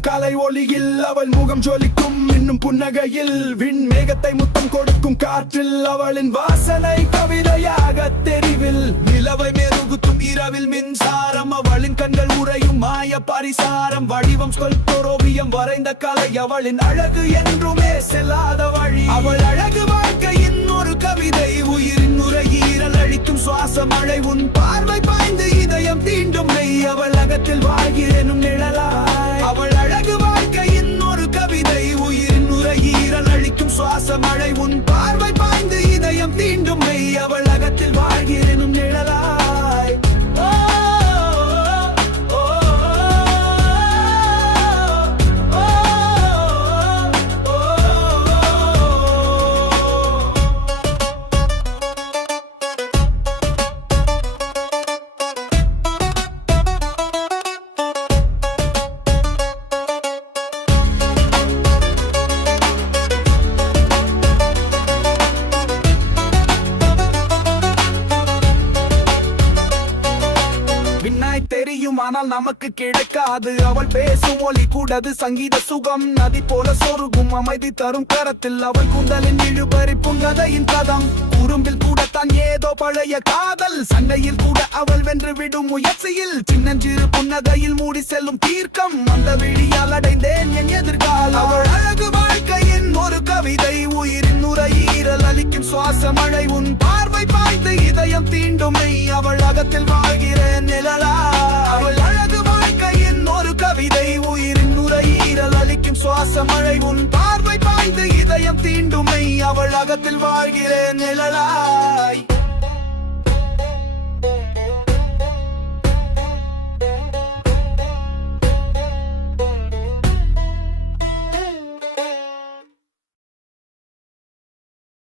கொடுக்கும் காலை ஒளியில் அவள் முகம் ஜொலிக்கும் இன்னும் புன்னகையில் விண் மேகத்தை முத்தம் கொடுக்கும் காற்றில் அவளின் வாசனை கவிதையாக தெரிவில் நிலவை மெருகுத்தும் இரவில் மின்சாரம் அவளின் கண்கள் உறையும் மாய பரிசாரம் வடிவம் ஓவியம் வரைந்த கலை அவளின் அழகு என்றுமே செல்லாத வழி அவள் அழகு வாழ்க்கையின் ஒரு கவிதை உயிரின் நுரையீரல் அழிக்கும் சுவாச மழை உன் பார்வை பாய்ந்து இதயம் தீண்டும் மெய் அவள் அகத்தில் வாழ்கிறேனும் நிழலாய் அவள் அழகு வாழ்க்கையின் ஒரு கவிதை உயிரின் நுரையீரல் அழிக்கும் சுவாச மழை உன் பார்வை பாய்ந்து இதயம் தீண்டும் மெய் அவள் அகத்தில் வாழ்கிறேனும் நிழலாய் தெரியும் ஆனால் நமக்கு கிடைக்காது அவள் பேசும் ஒலி கூடது சங்கீத சுகம் நதி போல சொருகும் அமைதி தரும் கரத்தில் அவள் குந்தலின் இழுபறிப்பும் கதையின் கதம் உறும்பில் கூட தான் ஏதோ பழைய காதல் சண்டையில் கூட அவள் வென்று விடும் முயற்சியில் சின்னஞ்சிறு புன்னகையில் மூடி செல்லும் தீர்க்கம் அந்த விழியால் அடைந்தேன் என் எதிர்காலம் அவள் அழகு வாழ்க்கையின் ஒரு கவிதை உயிரின் நுரையீரல் அளிக்கும் சுவாச மழை உன் பார்வை பாய்ந்து இதயம் தீண்டுமை அவள் அகத்தில் வாழ்கிறேன் நிழலா அவள் அழகு வாழ்க்கையின் ஒரு கவிதை உயிரின் நுரையீரல் அளிக்கும் சுவாச மழை உன் பார்வை பாய்ந்து இதயம் தீண்டுமை அவள் அகத்தில் வாழ்கிறேன் நிழலா